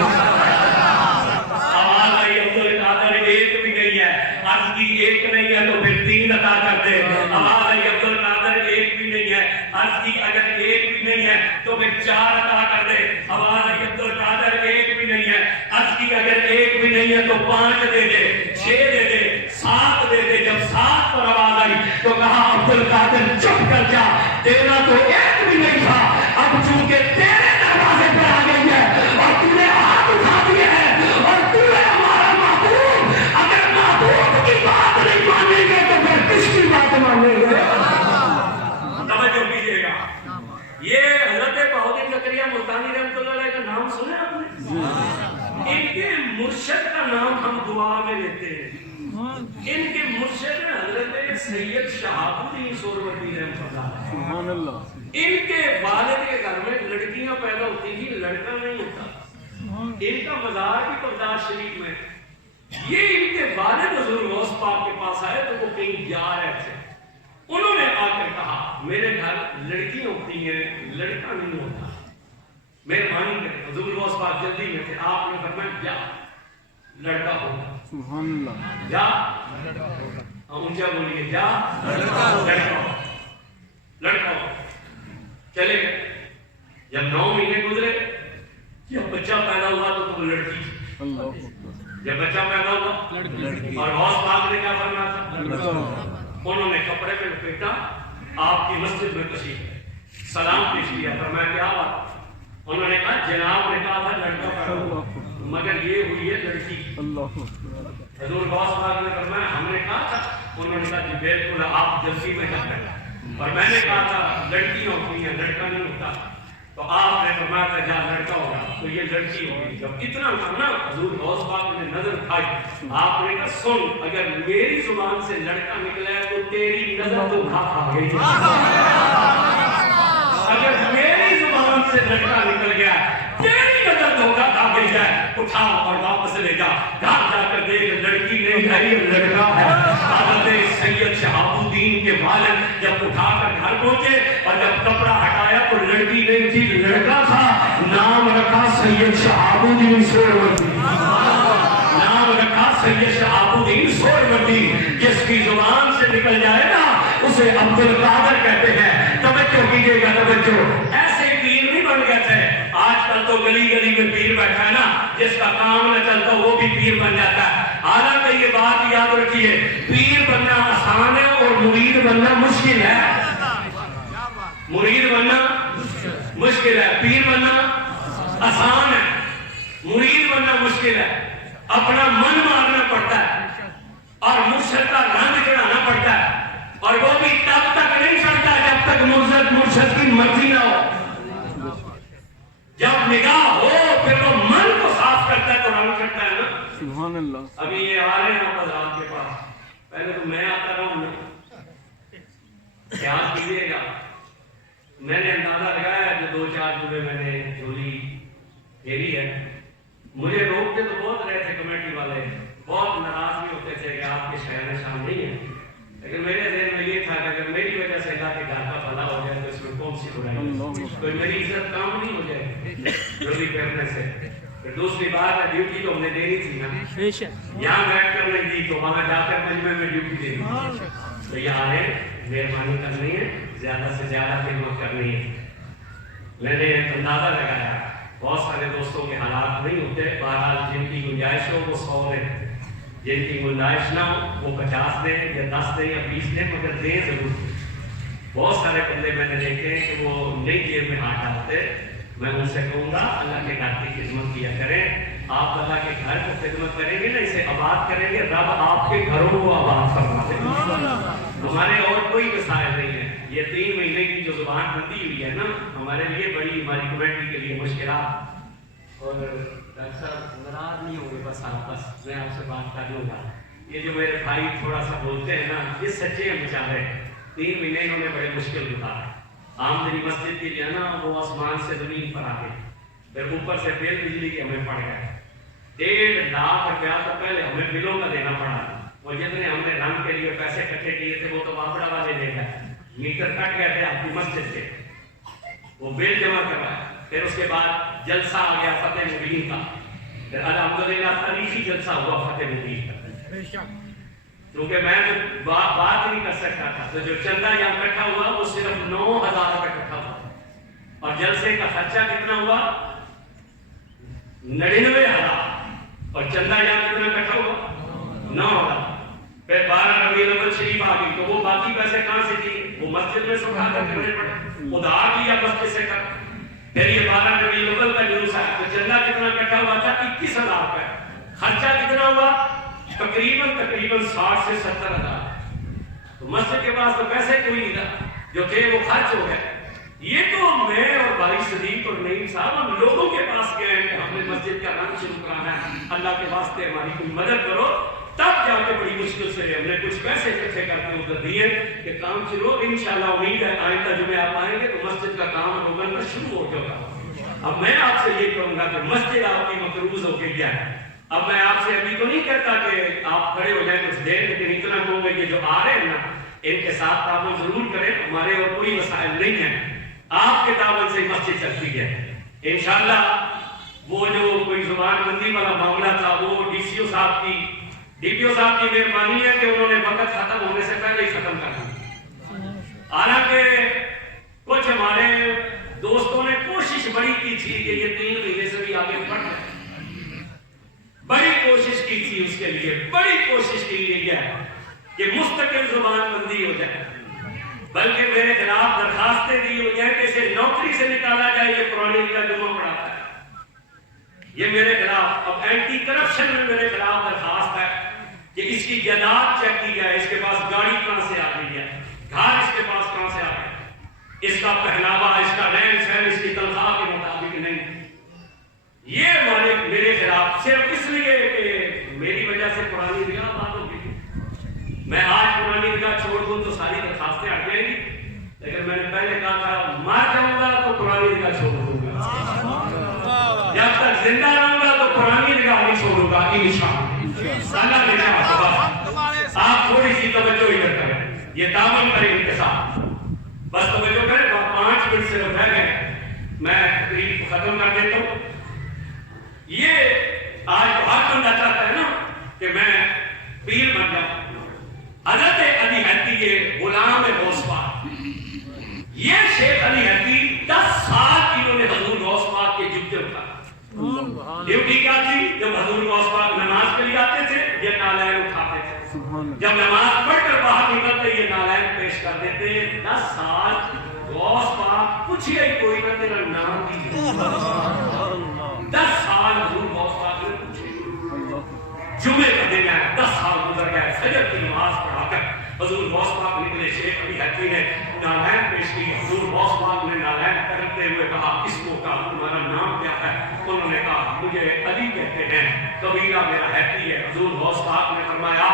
آواز آئی عبدالقادر ایک بھی نہیں ہے، عرض کی ایک نہیں ہے تو پھر تین عطا کر دے. آواز آئی عبدالقادر ایک بھی نہیں ہے، عرض کی اگر ایک بھی نہیں ہے تو پھر چار عطا کر دے. آواز آئی عبدالقادر ایک بھی نہیں ہے، عرض کی اگر ایک بھی نہیں ہے تو 5 دے دے، 6 دے دے، 7 دے دے. جب 7 پر آواز آئی تو کہا عبدالقادر چپ کر جا، تیرا تو ایک بھی نہیں تھا، اب چونکہ تیرے دروازے پر آ گئی ہے اور تو نے ہاتھ اٹھا دیے ہیں اور تو ہے ہمارا محبوب. اگر محبوب کی بات نہیں مانیں گے تو پھر کس کی بات مانیں گے؟ توجہ کیجیے گا. یہ حضرت بہاؤالدین زکریا ملتانی رحمۃ اللہ علیہ کا نام سنا آپ نے؟ ان کے مرشد کا نام ہم دعا میں لیتے ہیں. ان کے مرشد حضرت سید شہاب الدین سہروردی رحمۃ اللہ. ان کے والد کے گھر میں لڑکیاں پیدا ہوتی تھی، لڑکا نہیں ہوتا. ان کا مزار بھی بغداد شریف میں. یہ ان کے والد حضور غوث پاک کے پاس آئے تو وہ کہیں جا رہے تھے. انہوں نے آ کر کہا میرے گھر لڑکی ہوتی ہیں لڑکا نہیں ہوتا، مہربانی کریں. حضور غوث پاک جلدی میں تھے، آپ نے فرمایا جا لڑکا ہوگا. سبحان اللہ. جا اونچا بولیے جا لڑکا ہوگا. لڑکا ہوگا. چلے گئے. جب 9 مہینے گزرے جب بچہ پیدا ہوا تو لڑکی جب بچہ پیدا ہوا اور غوث پاک نے کیا فرمایا تھا؟ انہوں نے کپڑے پہ لپیٹا، آپ کی مسجد میں تشریف سلام پیش کیا، فرمایا کیا بات؟ انہوں نے کہا جناب نے کہا تھا لڑکا پیدا ہوا مگر یہ ہوئی ہے لڑکی۔ حضور غوث پاک نے فرمایا ہم نے کہا تھا؟ انہوں نے کہا جی بالکل آپ جلدی میں جاتے ہیں، اور میں نے کہا تھا لڑکی ہوتی ہے لڑکا نہیں ہوتا، تو آپ نے فرمایا تھا جہاں لڑکا ہوگا تو یہ لڑکی ہوگی۔ جب اتنا نا حضور غوث پاک نے نظر اٹھائی، آپ نے کہا سن اگر میری زبان سے لڑکا نکلا ہے تو تیری نظر تو کھا گئی، اگر میری زبان سے لڑکا نکل گیا تیری نظر دھوکا کھا گئی ہے، اٹھا اور واپس لے جا، گھر جا کر دیکھ لڑکی نہیں ہے یہ لڑکا ہے۔ حضرت سید شہاب الدین کے والد جب اٹھا کر گھر پہنچے اور جب کپڑا ہٹایا تو لڑکی نہیں تھی لڑکا تھا، نام رکھا سید شہاب الدین سہروردی، نام رکھا سید شہاب الدین سہروردی۔ جس کی زبان سے نکل جائے نا اسے عبد القادر کہتے ہیں۔ توجہ کیجئے گا، توجہ، ایسے پیر نہیں بن گئے تھے۔ آج کل تو گلی گلی میں پیر بیٹھا ہے نا، جس کا کام نہ چلتا وہ بھی پیر بن جاتا ہے۔ حالانکہ یہ بات یاد رکھیے، پیر بننا آسان ہے اور مرید بننا مشکل ہے۔ مرید بننا مشکل ہے، پیر بننا آسان ہے، مرید بننا مشکل ہے۔ اپنا من مارنا پڑتا ہے اور مرشد کا رنگ چڑھانا پڑتا ہے، اور وہ بھی تب تک نہیں چڑھتا جب تک مرشد کی مرضی نہ ہو۔ جب نگاہ ہو پھر وہ من کو صاف کرتا ہے تو رنگ چڑھتا ہے نا۔ سبحان اللہ۔ ابھی یہ آ رہے ہیں آپ حضرات کے پاس، پہلے تو میں آتا رہا ہوں، خیال کیجیے گا میں نے اندازہ لگایا جو 2-4 جمعے میں نے جھولی پھیری ہے، مجھے روکتے تو بہت رہے تھے کمیٹی والے، بہت ناراض بھی ہوتے تھے کہ آپ کے شہر میں شام نہیں ہے، لیکن میرے ذہن میں یہ تھا کہ اگر میری وجہ سے اللہ کے گھر کا بھلا ہو جائے تو اس میں کون سی برائی ہے، کوئی میری عزت کام نہیں ہو جائے جھولی پھیرنے سے۔ پھر دوسری بات ہے ڈیوٹی تو ہم نے دینی تھی نا، یہاں بیٹھ کر نہیں دی تو وہاں جا کر مجمع میں ڈیوٹی دینی تھی، تو یہاں ہے مہربانی کرنی ہے، زیادہ سے زیادہ خدمت کرنی ہے۔ میں نے اندازہ لگایا بہت سارے دوستوں کے حالات نہیں ہوتے، بہرحال جن کی گنجائش ہو وہ 100 دیں، جن کی گنجائش نہ ہو وہ 50 دیں یا 10 دیں یا 20 دیں، مگر دیں ضرور۔ بہت سارے بندے میں نے دیکھے کہ وہ نئی جیب میں ہاتھ ڈالتے، میں ان سے کہوں گا اللہ کے گھر کی خدمت کیا کریں، آپ اللہ کے گھر کو خدمت کریں گے نا، اسے آباد کریں گے، رب آپ کے گھروں کو آباد فرما دے گا۔ ہمارے اور کوئی مسائل نہیں ہے، یہ 3 مہینے کی جو زبان بندی ہوئی ہے نا ہمارے لیے بڑی، ہماری کمیونٹی کے لیے مشکلات، اور ڈاکٹر صاحب ناراض نہیں ہوں گے، بس میں آپ سے بات کر لوں گا۔ یہ جو میرے بھائی تھوڑا سا بولتے ہیں نا یہ سچے ہیں بیچارے، 3 مہینے انہوں نے بڑے مشکل گزارے۔ آمدنی مسجد کی جو ہے نا وہ آسمان سے زمین پر آ گئی، پھر اوپر سے بل بجلی کے ہمیں پڑ گئے، 1.5 لاکھ روپیہ تو پہلے ہمیں بلوں کا دینا پڑا، اور جتنے ہم نے رنگ کے لیے پیسے اکٹھے کیے تھے وہ تو بابڑا والے لے گئے، میٹر کٹ گئے تھے آپ کی مسجد کے، وہ بل جمع کروایا۔ پھر اس کے بعد جلسہ آ گیا فتح مبین کا، پھر الحمدللہ تاریخی جلسہ ہوا فتح مبین کا، کیونکہ میں تو بات نہیں کر سکتا تھا، تو جو چندہ یہاں اکٹھا ہوا وہ صرف 9,000 روپے اکٹھا ہوا، اور جلسے کا خرچہ کتنا ہوا 99,000، اور چندہ یہاں کتنا اکٹھا ہوا 9,000۔ پھر 12 ربیع الاول شریف آ گئی تو وہ باقی پیسے کہاں سے دیے، وہ مسجد میں سے اٹھا کر کرنے پڑے، ادھار لیا مسجد سے کر۔ پھر یہ 12 ربیع الاول کا جلوس آیا تو چندہ کتنا اکٹھا ہوا تھا 21,000 روپے، خرچہ کتنا ہوا تقریباً 60 سے 70,000۔ تو مسجد کے پاس تو پیسے کوئی نہیں تھا، جو تھے وہ خرچ ہو گئے۔ یہ تو میں اور بھائی صدیق اور نعیم صاحب ہم لوگوں کے پاس گئے کہ ہم نے مسجد کا رنگ شروع کرانا ہے، اللہ کے واسطے ہماری کوئی مدد کرو، تب جا کے بڑی مشکل سے ہم نے کچھ پیسے اکٹھے کر کے ادھر دیے کہ کام شروع، انشاءاللہ امید ہے آئندہ جمعے آپ آئیں گے تو مسجد کا کام روگن میں شروع ہو جائے گا۔ اب میں آپ سے یہ کہوں گا کہ مسجد آپ کی مقروض ہو کے گیا ہے۔ اب میں آپ سے ابھی تو نہیں کہتا کہ آپ کھڑے ہو جائیں کچھ دیر، لیکن اتنا کہوں گا کہ جو آ رہے ہیں نا ان کے ساتھ تعاون ضرور کریں، ہمارے اور کوئی مسائل نہیں ہیں، آپ کے تعاون سے مسجد چلتی ہے انشاءاللہ۔ وہ جو کوئی زبان بندی والا معاملہ تھا وہ ڈی سی او صاحب کی مہربانی ہے کہ انہوں نے وقت ختم ہونے سے پہلے ہی ختم کر دیا۔ حالانکہ کچھ ہمارے دوستوں نے کوشش بڑی کی تھی کہ یہ 3 مہینے سے بھی آگے بڑھ جائے، بڑی کوشش کی تھی اس کے لیے، بڑی کوشش کی گئی ہے کہ مستقل زبان بندی ہو جائے، بلکہ میرے خلاف درخواستیں دی ہوئی ہیں کہ اسے نوکری سے نکالا جائے، یہ قرآن کا جمعہ پڑھاتا ہے، یہ میرے خلاف، اب اینٹی کرپشن میں میرے خلاف درخواست ہے کہ اس کی جائیداد چیک کی جائے، اس کے پاس گاڑی کہاں سے آ گئی ہے، گھر اس کے پاس کہاں سے آ گیا، اس کا پہناوا، اس کا رہن سہن اس کی تنخواہ کے مطابق نہیں، یہ مالک میرے خلاف صرف اس لیے کہ میری وجہ سے پرانی نگاہ بات ہوگی، میں آج پرانی نگاہ چھوڑ دوں تو ساری درخواستیں ہٹ جائیں گی، لیکن میں نے پہلے کہا تھا مر جاؤں گا تو پرانی نگاہ چھوڑ دوں گا، جب تک زندہ رہوں گا تو پرانی نگاہ نہیں چھوڑوں گا، انشاءاللہ آپ تھوڑی سی توجہ ادھر کریں، یہ دامن پر انتصاب، بس توجہ کریں، 5 منٹ صرف رہ گئے، میں تقریب ختم کر دیتا ہوں۔ یہ آج بہت بندہ چاہتا ہے نا کہ میں پیر بن جاؤں، حضرت علی حدی یہ غلام غوث پاک، یہ شیخ علی حدی 10 سال انہوں نے حضور غوث پاک کے جبتے اٹھا، ڈیوٹی کیا تھی؟ جب حضور غوث پاک نماز کے لیے آتے تھے یہ نالین اٹھاتے تھے، جب نماز پڑھ کر باہر نکلتے یہ نالین پیش کر دیتے، 10 سال غوث پاک پوچھئے کوئی نہ تیرا نام بھی 10 سال حضور غوث پاک نے پوچھے، جمعے کا دن ہے، 10 سال گزر گئے، فجر کی نماز پڑھا کر حضور غوث پاک نکلے، شیخ علی حدی نے نالین پیش کی، حضور غوث پاک نے نالین پہنتے ہوئے کہا اس کو کہا تمہارا نام کیا ہے؟ انہوں نے کہا مجھے علی کہتے ہیں، قبیلہ میرا حدی ہے۔ حضور غوث پاک نے فرمایا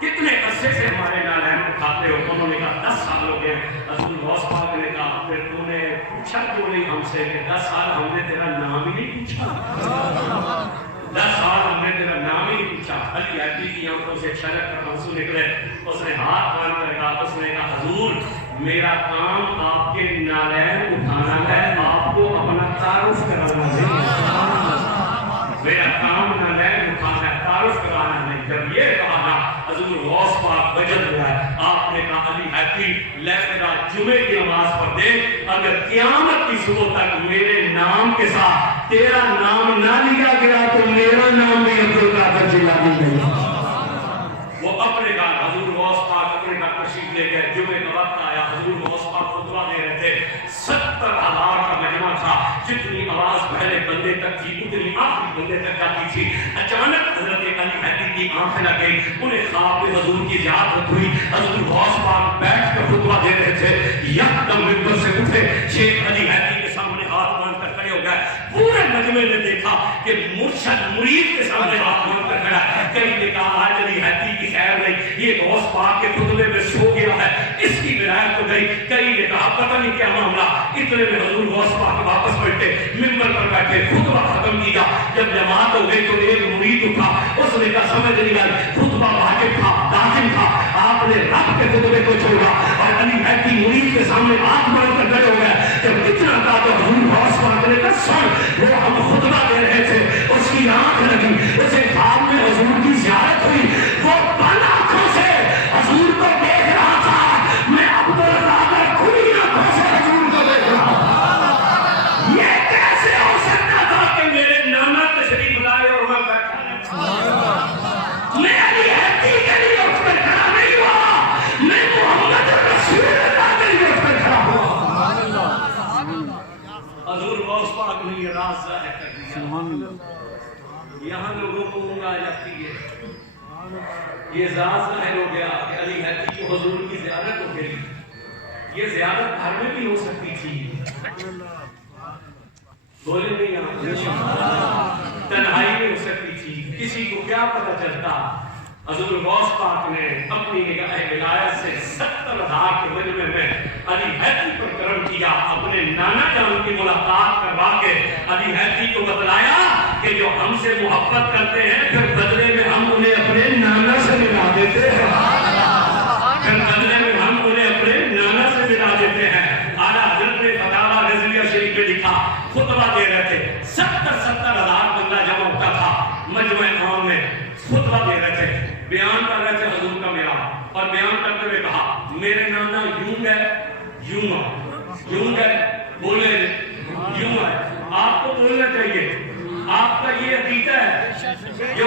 کتنے عرصے سے ہمارے نالین اٹھاتے ہو؟ انہوں نے کہا 10 سال ہو گئے۔ حضور غوث پاک نے کہا پھر تو نے پوچھا کیوں نہیں ہم سے کہ 10 سال ہم نے تیرا نام ہی نہیں پوچھا، 10 سال ہم نے تیرا نام ہی نہیں پوچھا۔ علی حدی کی آنکھوں سے شرک کا آنسو نکلے، اس نے ہاتھ باندھ کر کہا، اس نے کہا حضور میرا کام آپ کے نالین اٹھانا ہے، آپ کو اپنا تعارف کرانا ہے، میرا کام نالین اٹھانا ہے، تعارف کرانا نہیں۔ جب یہ کہا نا حضور غوث پاک وجد ہوا ہے، آپ نے کہا علی حدی لے میرا جمعے کی نماز پڑھ دے، اگر قیامت کی صبح تک میرے نام کے ساتھ تیرا نام نہ لیا گیا تو میرا نام بھی عبدالقادر جیلانی نہیں۔ وہ اپنے گھر حضور غوث پاک اپنے گھر تشریف لے گئے، جمعے کا وقت آیا، حضور غوث پاک خطبہ دے رہے تھے، 70,000 کا مجمع تھا، جتنی آواز پہلے بندے تک تھی اتنی آخری بندے تک جاتی تھی۔ اچانک حضرت علی حدی کی آنکھیں لگ گئی، انہیں خواب میں حضور کی زیارت ہوئی، حضور غوث پاک بیٹھ کر خطبہ دے رہے تھے، یکدم منبر سے اٹھے، شیخ علی حدی کے سامنے ہاتھ باندھ کر کھڑے ہو گئے۔ پورے مجمع نے دیکھا کہ مرشد مرید کے سامنے ہاتھ باندھ کر کھڑا ہے، کئی نے کہا آج علی حدی کی خیر نہیں، یہ غوث پاک کے خطبے میں سو گیا ہے، اس کی ولایت تو گئی، کئی نے کہا پتہ نہیں کیا معاملہ۔ اتنے میں حضور غوث پاک واپس پلٹے، منبر پر بیٹھے، خطبہ ختم کیا، جب جماعت ہو گئی تو ایک مرید اٹھا، اس نے کہا سمجھ نہیں آئی، خطبہ واجب تھا، لازم تھا، آپ نے رب کے خطبے کو چھوڑا اور علی حدی مرید کے سامنے ہاتھ باندھ کر کھڑے ہو گئے۔ جب اتنا کہا تو حضور غوث پاک نے کہا سن، وہ ہم خطبہ دے رہے تھے، اس کی آنکھ لگی، اسے خواب میں حضور کی زیارت ہوئی، وہ بند آنکھوں سے حضور کو دیکھ رہا تھا، میں عبدالقادر کھلی آنکھوں سے حضور کو دیکھ رہا تھا۔ یہ کیسے ہو سکتا تھا کہ میرے نانا تشریف لائے اور میں بیٹھا رہا؟ میں علی حدی کے لیے اٹھ کر کھڑا نہیں ہوا، میں محمد رسول اللہ کے لیے اٹھ کر کھڑا ہوا۔ حضور غوث پاک نے یہ راز ظاہر کر دیا۔ یہاں لوگوں کو اونگ آ جاتی ہے، یہ راز ظاہر ہو گیا کہ علی حدی کو حضور کی زیارت ہو گئی۔ یہ زیارت گھر میں بھی ہو سکتی تھی، بولے نہیں آپ، تنہائی میں ہو سکتی تھی، کسی کو کیا پتہ چلتا۔ حضور غوث پاک نے اپنی نگاہ ولایت سے 70,000 کے مجمع میں علی حدی پر کرم کیا، اپنے نانا جان کی ملاقات کروا کے علی حدی کو بتلایا کہ جو ہم سے محبت کرتے ہیں پھر بدلے میں ہم انہیں اپنے نانا سے ملا دیتے ہیں، پھر بدلے میں ہم انہیں اپنے نانا سے ملا دیتے ہیں۔ اعلیٰ حضرت نے فتاوی رضویہ شریف میں لکھا، خطبہ دے رہے تھے، 70,000 بندہ جمع ہوتا تھا مجمع عام میں، خطبہ دے رہے تھے، بیان کر رہے تھے حضور کا میرا، اور بیان کرتے ہوئے کہا میرے نانا یوں ہے، یوں ہے، یوں ہے، بولے یوں ہے۔ آپ کو بولنا چاہیے، آپ کا یہ عقیدہ ہے جو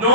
9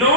9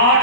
8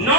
9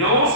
9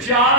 4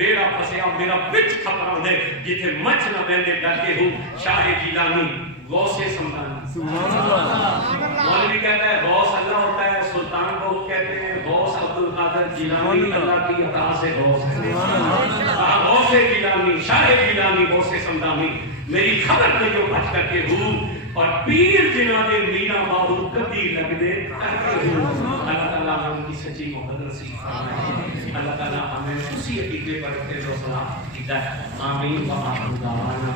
بیڑا پسیا میرا وچ کھپران دے جتھے مچ نہ بہندے ڈرتے ہو شاہ جیلانی غوث سمدانی سبحان اللہ مولوی کہتا ہے غوث اللہ ہوتا ہے سلطان بہت کہتے ہیں غوث عبدالقادر جیلانی اللہ کی عطا سے غوث غوث جیلانی شاہ جیلانی غوث سمدانی میری خبر میں جو بچ کر کے ہوں اور پیر جنہ دے میرا بابو کبھی لگ دے اللہ تعالیٰ ہمیں ان کی سچی محبت نصیب فرمائے اللہ تعالیٰ ہمیں اسی عقیدے پر رکھتے جو صلاح کیتا ہے آمین و آخر دعوانا